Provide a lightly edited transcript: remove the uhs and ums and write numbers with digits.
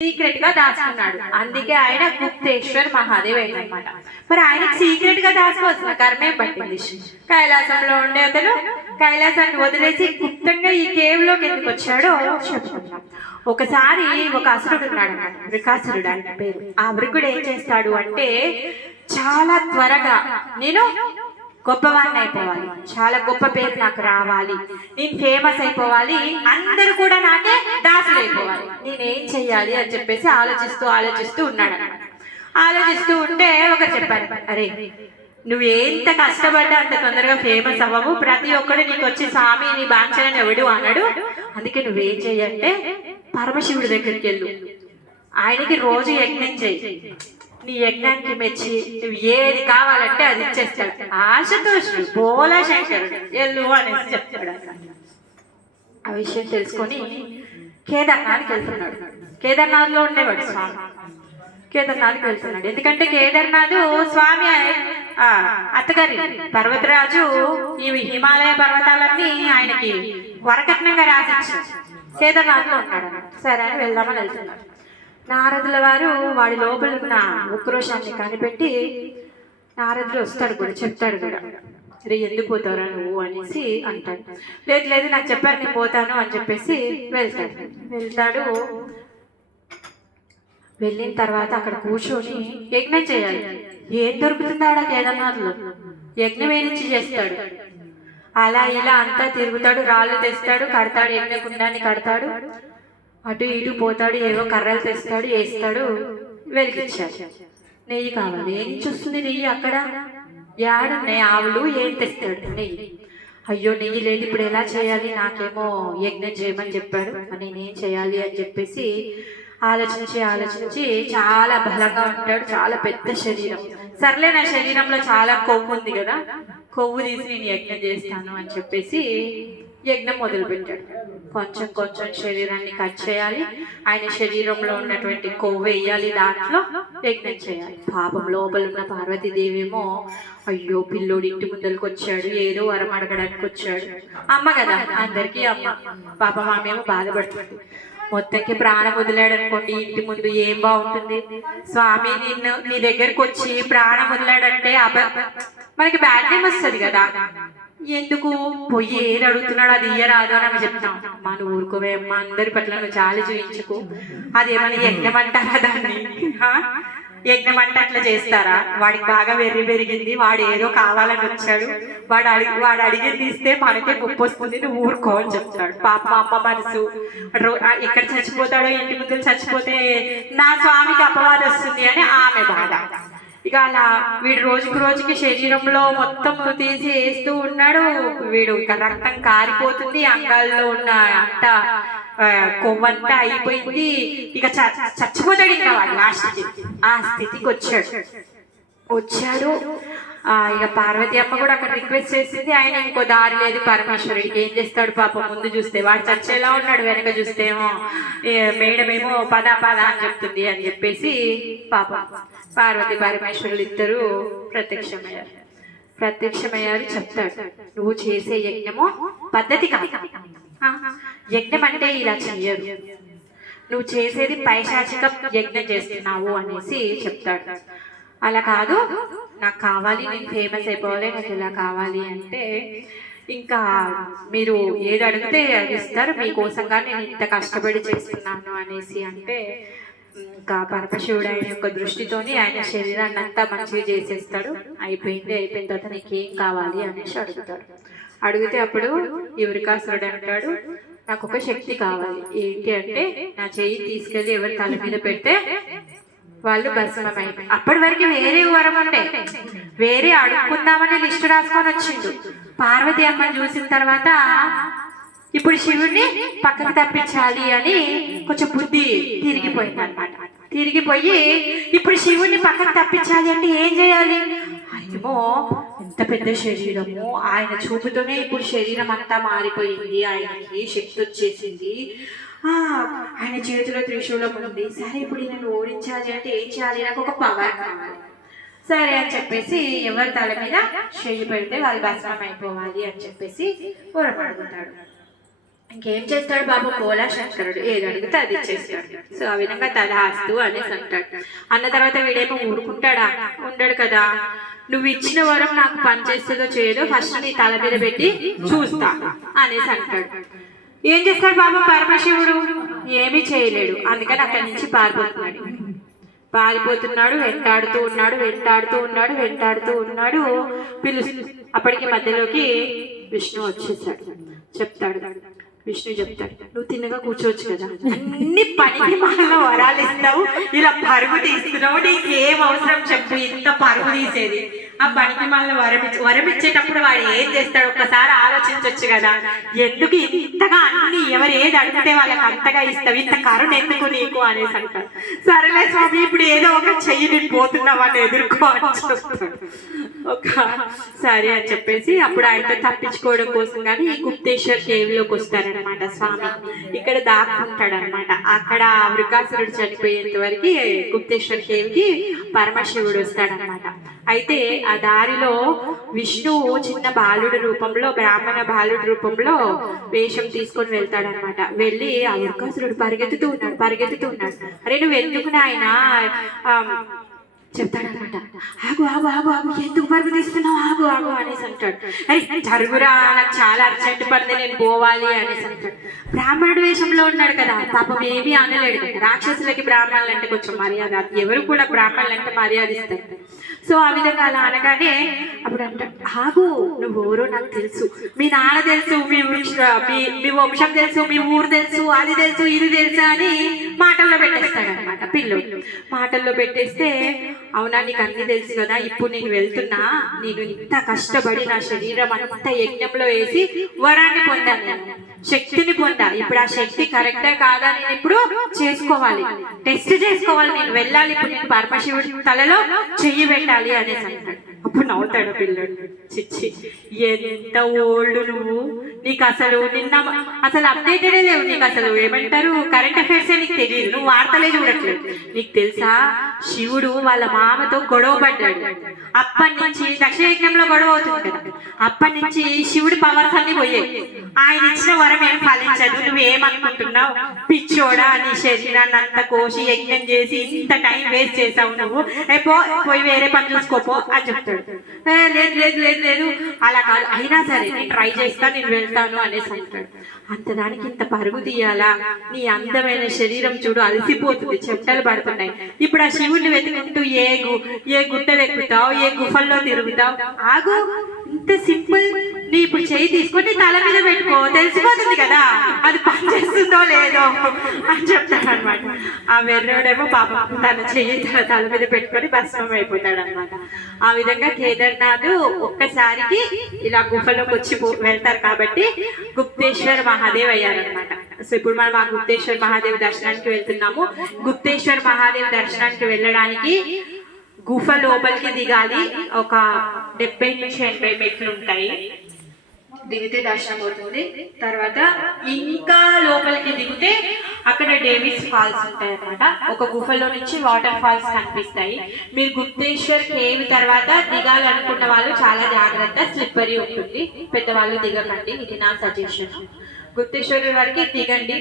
Secret గా దాచుకున్నాడు. అందుకే ఆయన గుప్తేశ్వర్ మహాదేవ్ అన్నమాట. మరి ఆయనకి సీక్రెట్ గా దాచుకోవాల్సిన కర్మేం పట్టింది? కైలాసంలో ఉండే అతను కైలాసాన్ని వదిలేసి గుప్తంగా ఈ కేవ్ లోకి ఎందుకు వచ్చాడో చెప్పుకున్నాం. ఒకసారి ఒక అసురుడు ఉన్నాడు అన్నమాట, వృకాసురుడు అంటే పేరు. ఆ వృకుడు ఏం చేస్తాడు అంటే, చాలా త్వరగా నేను గొప్పవాడిని అయిపోవాలి, చాలా గొప్ప పేరు నాకు రావాలి, నేను ఫేమస్ అయిపోవాలి, అందరూ కూడా నాకే దాసులు అయిపోవాలి, నేనేం చెయ్యాలి అని చెప్పేసి ఆలోచిస్తూ ఉన్నాడు. ఆలోచిస్తూ ఉంటే ఒకరు చెప్పారు, అరే నువ్వు ఎంత కష్టపడ్డా అంత తొందరగా ఫేమస్ అవ్వవు, ప్రతి ఒక్కడు నీకు వచ్చి స్వామి నీ బాంఛనని ఎవడు అన్నాడు, అందుకే నువ్వేం చెయ్యంటే పరమశివుడి దగ్గరికి వెళ్ళు, ఆయనకి రోజు యజ్ఞం చెయ్యి, నీ యజ్ఞానికి మెచ్చి నువ్వు ఏది కావాలంటే అది ఇచ్చేస్తాడు, ఆశతోషుడు బోలా శంకరుడు ఎల్లు అనేసి చెప్తాడు. ఆ విషయం తెలుసుకొని కేదార్నాథ్కి వెళ్తున్నాడు. కేదార్నాథ్లో ఉండేవాడు స్వామి. కేదార్నాథ్కి వెళ్తున్నాడు, ఎందుకంటే కేదార్నాథ్ స్వామి అత్తగారి పర్వతరాజు ఈ హిమాలయ పర్వతాలన్నీ ఆయనకి వరకట్నంగా రాసిచ్చాడు. కేదార్నాథ్లో ఉన్నాడు. సరే అని వెళ్దామని వెళ్తున్నాడు. నారదుల వారు వాడి లోపల ఉన్న ఉక్రోషాన్ని కనిపెట్టి నారదులు వస్తాడు కూడా, చెప్తాడు కూడా, రే ఎందుకు పోతారా నువ్వు అనేసి అంటాడు. లేదు లేదు నాకు చెప్పారు నేను పోతాను అని చెప్పేసి వెళ్తాడు. వెళ్ళిన తర్వాత అక్కడ కూర్చొని యజ్ఞం చేయాలి. ఏం దొరుకుతుందో ఆడ కేదార్నాథ్లో యజ్ఞం ఏనిచ్చి చేస్తాడు. అలా ఇలా అంతా తిరుగుతాడు, రాళ్ళు తెస్తాడు, కడతాడు, యజ్ఞకుండాన్ని కడతాడు, అటు ఇటు పోతాడు, ఏవో కర్రలు తెస్తాడు, వేస్తాడు, వెలిగించాడు. నెయ్యి కావాలి, ఏం చూస్తుంది నెయ్యి అక్కడ, యాడున్నాయి ఆవులు, ఏం తెస్తాడు నెయ్యి. అయ్యో నెయ్యి లేదు, ఇప్పుడు ఎలా చేయాలి, నాకేమో యజ్ఞం చేయమని చెప్పాడు, నేనేం చేయాలి అని చెప్పేసి ఆలోచించి చాలా బలంగా ఉంటాడు, చాలా పెద్ద శరీరం. సర్లే నా శరీరంలో చాలా కొవ్వు ఉంది కదా, కొవ్వు తీసి నేను యజ్ఞం చేస్తాను అని చెప్పేసి యజ్ఞం మొదలుపెట్టాడు. కొంచెం శరీరాన్ని కట్ చేయాలి, ఆయన శరీరంలో ఉన్నటువంటి కొవ్వు వేయాలి, దాంట్లో యజ్ఞం చేయాలి. పాపం లోపల ఉన్న పార్వతీదేవి ఏమో, అయ్యో పిల్లోడు ఇంటి ముందరికి వచ్చాడు, ఏదో వరం అడగడానికి వచ్చాడు, అమ్మ కదా అందరికీ అమ్మ, పాపం ఆమెమో బాధపడుతుంది. మొత్తంకి ప్రాణం వదిలాడు అనుకోండి ఇంటి ముందు, ఏం బాగుంటుంది? స్వామి నీ దగ్గరకు వచ్చి ప్రాణం వదిలాడంటే మనకి బ్యాడ్ నేమ్ వస్తుంది కదా, ఎందుకు పొయ్యి ఏది అడుగుతున్నాడు అది ఇయ్యరాదు అని ఆమె చెప్తాం. మన ఊరుకోవే అమ్మ, అందరి పట్ల నువ్వు చాలి చూపించుకో, అదేమన్నా యజ్ఞం అంటారా దాన్ని? యజ్ఞం అంటే అట్లా చేస్తారా? వాడికి బాగా వెర్రి పెరిగింది, వాడు ఏదో కావాలని వచ్చాడు, వాడు అడిగి తీస్తే మనకే ముప్పు వస్తుంది, నువ్వు ఊరుకో అని చెప్తాడు. పాప మా అమ్మ మనసు, ఎక్కడ చచ్చిపోతాడో, ఇంటి ముందు చచ్చిపోతే నా స్వామికి అపవాదం వస్తుంది అని ఆమె బాధ. ఇక అలా వీడు రోజుకి శరీరంలో మొత్తం తీసి వేస్తూ ఉన్నాడు. వీడు ఇక రక్తం కారిపోతుంది, అంగాల్లో ఉన్న అంత కొవ్వంతా అయిపోయింది, ఇక చచ్చిపోతాడు ఇంకా వాడు లాస్ట్కి. ఆ స్థితికి వచ్చాడు. ఇక పార్వతి అమ్మ కూడా అక్కడ రిక్వెస్ట్ చేసింది. ఆయన ఇంకో దారి లేదు పరమేశ్వరుడికి, ఏం చేస్తాడు పాపం, ముందు చూస్తే వాడు చచ్చేలా ఉన్నాడు, వెనక చూస్తేమో మేడమేమో పద అని చెప్తుంది అని చెప్పేసి పాపం పార్వతి పరమేశ్వరులు ఇద్దరు ప్రత్యక్షమయ్యారు. చెప్తాడు, నువ్వు చేసే యజ్ఞము పద్ధతి కాదు, యజ్ఞం అంటే ఇలా చెయ్యరు, నువ్వు చేసేది పైశాచిక యజ్ఞం చేస్తున్నావు అనేసి చెప్తాడు. అలా కాదు, నాకు కావాలి, నేను ఫేమస్ అయిపోవాలి, నాకు ఎలా కావాలి అంటే, ఇంకా మీరు ఏది అడిగితే అది ఇస్తారు, మీకోసంగా నేను ఇంత కష్టపడి చేస్తున్నాను అనేసి అంటే, ఇంకా పరమశివుడు ఆయన యొక్క దృష్టితోని ఆయన శరీరాన్ని అంతా మంచిగా చేసేస్తాడు. అయిపోయిన తర్వాత నీకేం కావాలి అనేసి అడుగుతాడు. అడిగితే అప్పుడు ఈ వృకాసురుడు అంటాడు, నాకు ఒక శక్తి కావాలి, ఏంటి అంటే నా చెయ్యి తీసుకెళ్ళి ఎవరి తల మీద పెడితే వాళ్ళు భస్మమై. అప్పటి వరకు వేరే వరం ఉండే, వేరే అడుక్కుందామని లిస్టు రాసుకొని వచ్చిండు. పార్వతి అమ్మని చూసిన తర్వాత ఇప్పుడు శివుడిని పక్కకు తప్పించాలి అని కొంచెం బుద్ధి తిరిగిపోయింది అనమాట. తిరిగిపోయి ఇప్పుడు శివుడిని పక్కకు తప్పించాలి అంటే ఏం చేయాలి? ఏమో ఎంత పెద్ద శరీరము, ఆయన చూపుతోనే ఇప్పుడు శరీరం అంతా మారిపోయింది, ఆయనకి శక్తి వచ్చేసింది, ఆయన చేతిలో త్రిశూలం ఉంది. సరే ఇప్పుడు నేను ఓడించాలి అంటే ఏం చేయాలి? నాకు ఒక పవర్ కావాలి. సరే అని చెప్పేసి ఎవరి తల మీద చెయ్యి పెడితే వాళ్ళు భస్మం అయిపోవాలి అని చెప్పేసి పొరపడుకుంటాడు. ఇంకేం చేస్తాడు బాబు పోలా శంకరుడు, ఏది అడిగితే అది ఇచ్చేస్తాడు. సో ఆ విధంగా తదాస్తు అనేసి అంటాడు. అన్న తర్వాత వీడేమో ఊరుకుంటాడా, ఉండడు కదా. నువ్వు ఇచ్చిన వరం నాకు పని చేస్తుందో చేయదో ఫస్ట్ నీ తల మీద పెట్టి చూస్తా అనేసి అంటాడు. ఏం చేస్తాడు బాబా పరమశివుడు, ఏమీ చేయలేడు. అందుకని అక్కడి నుంచి పారిపోతున్నాడు, వెంటాడుతూ ఉన్నాడు. అప్పటికి మధ్యలోకి విష్ణు వచ్చేసాడు. విష్ణు చెప్తాడు, నువ్వు తిన్నగా కూర్చోవచ్చు కదా, అన్ని పనికి మాల వరాలు ఇస్తావు, ఇలా పరుగు తీస్తున్నావు, నీకేం అవసరం చెప్పు, ఇంత పరుగు తీసేది. ఆ పనికి మాల వరం ఇచ్చేటప్పుడు వాడు ఏం చేస్తాడు ఒక్కసారి ఆలోచించవచ్చు కదా. ఎందుకు ఇంతగా అన్ని ఎవరు ఏది అడిగితే వాళ్ళకి అంతగా ఇస్తావు, ఇంత కరుణ ఎందుకు నీకు అనేసి అంటాడు. సరేలే స్వామి, ఇప్పుడు ఏదో ఒక చెయ్యి నేను పోతున్నా వాళ్ళు ఎదుర్కో అని చెప్తాడు. సరే అని చెప్పేసి అప్పుడు ఆయనతో తప్పించుకోవడం కోసం కానీ ఈ గుప్తేశ్వర్ కేవ్లోకి వస్తారనమాట స్వామి. ఇక్కడ దాక్కుంటాడు అనమాట. అక్కడ వృకాసురుడు చనిపోయేంత వరకు గుప్తేశ్వర్ కేవ్కి పరమశివుడు వస్తాడనమాట. అయితే ఆ దారిలో విష్ణువు చిన్న బ్రాహ్మణ బాలుడు రూపంలో వేషం తీసుకొని వెళ్తాడనమాట. వెళ్ళి ఆ వృకాసురుడు పరిగెత్తుతూ ఉన్నాడు. అరే నువ్వు ఎందుకు నాయన చెప్తాడనమాట. ఆగు ఆగు ఆగు ఆగు, ఎందుకు పరుగు తీస్తున్నావు, ఆగు ఆగు అనేసి అంటాడు. అరే జరుగురా, నాకు చాలా అర్జెంట్ పడితే నేను పోవాలి అనేసి అంటాడు. బ్రాహ్మణుడు వేషంలో ఉన్నాడు కదా, పాపం ఏమీ అనలేడు కదా. రాక్షసులకి బ్రాహ్మణులు అంటే కొంచెం మర్యాద, ఎవరు కూడా బ్రాహ్మణులు అంటే మర్యాద ఇస్తారు. సో ఆ విధంగా అలా అనగానే అప్పుడు అంటాడు, ఆగు, నువ్వు ఎవరో నాకు తెలుసు, మీ నాన్న తెలుసు, మీ వంశం తెలుసు, మీ ఊరు తెలుసు, అది తెలుసు, ఇది తెలుసు అని మాటల్లో పెట్టేస్తాడు అనమాట. పిల్లలు మాటల్లో పెట్టేస్తే, అవునా నీకు అన్ని తెలుసు కదా, ఇప్పుడు నేను వెళ్తున్నా, నేను ఇంత కష్టపడి నా శరీరం అంతా యజ్ఞంలో వేసి వరాన్ని పొందాను, శక్తిని పొందా. ఇప్పుడు ఆ శక్తి కరెక్టే కాదా నేను ఇప్పుడు చేసుకోవాలి, టెస్ట్ చేసుకోవాలి, నేను వెళ్ళాలి, ఇప్పుడు నేను పరమశివుడి తలలో చెయ్యి పెట్టాలి అనేసి అంటాడు. అప్పుడు నవ్వుతాడు పిల్లడు, చిచ్చి ఎంత ఓల్డ్ నువ్వు, నీకు అసలు అసలు అప్డేటెడే లేవు, నీకు అసలు ఏమంటారు కరెంట్ అఫైర్సే నీకు తెలియదు, నువ్వు వార్తలే చూడట్లేదు. నీకు తెలుసా శివుడు వాళ్ళ మామతో గొడవ పడ్డాడు. అప్పటి నుంచి దక్షయజ్ఞంలో గొడవ అవుతుంది కదా, అప్పటి నుంచి శివుడి పవర్స్ అన్ని పోయాయి. ఆయన ఇచ్చిన వరం ఏం ఫలించదు, నువ్వేమనుకుంటున్నావు పిచ్చోడా, నీ శరీరాన్ని అంత కోసి యజ్ఞం చేసి ఇంత టైం వేస్ట్ చేసావు, నువ్వు పోయి వేరే పని చూసుకోపో అని చెప్తాడు. లేదు లేదు లేదు లేదు అలా కాదు, అయినా సరే నేను ట్రై చేస్తాను, నేను వెళ్తాను అనేసి అంటాడు. అంతదానికి ఇంత పరుగు తీయాలా, నీ అందమైన శరీరం చూడు అలసిపోతుంది, చెమటలు పడుతున్నాయి. ఇప్పుడు ఆ శివుడిని వెతుకుంటూ ఏ గుట్టలు ఎక్కుతావు, ఏ గుఫల్లో తిరుగుతావు, ఆగు, ఇంత సింపుల్, నీ ఇప్పుడు చెయ్యి తీసుకొని తల మీద పెట్టుకో, తెలిసిపోతుంది కదా అది పని చేస్తుందో లేదో అని చెప్తాడు అనమాట. ఆ వెర్రోడేమో పాపం తన చెయ్యి తల మీద పెట్టుకొని భస్మం అయిపోతాడు అనమాట. ఆ విధంగా కేదార్నాథ్ ఒక్కసారికి ఇలా గుఫలోకి వచ్చి వెళ్తారు కాబట్టి గుప్తేశ్వర్ మహాదేవ్ అయ్యారనమాట. సో ఇప్పుడు మనం ఆ గుప్తేశ్వర్ మహాదేవ్ దర్శనానికి వెళ్తున్నాము. గుప్తేశ్వర్ మహాదేవ్ దర్శనానికి వెళ్ళడానికి గుఫ లోపలికి దిగాలి. ఒక 70 నుంచి 80 మెట్లు ఉంటాయి, దిగితే దర్శనం అవుతుంది. తర్వాత ఇంకా లోపలికి దిగితే అక్కడ డేవిస్ ఫాల్స్ ఉంటాయి అన్నమాట. ఒక గుఫలో నుంచి వాటర్ ఫాల్స్ కనిపిస్తాయి. మీరు గుప్తేశ్వర్ కేవ్ తర్వాత దిగాలనుకున్న వాళ్ళు చాలా జాగ్రత్త, స్లిప్పరీ ఉంటుంది, పెద్దవాళ్ళు దిగకండి, ఇది నా సజెషన్. గుప్తేశ్వర్ వరకు దిగండి.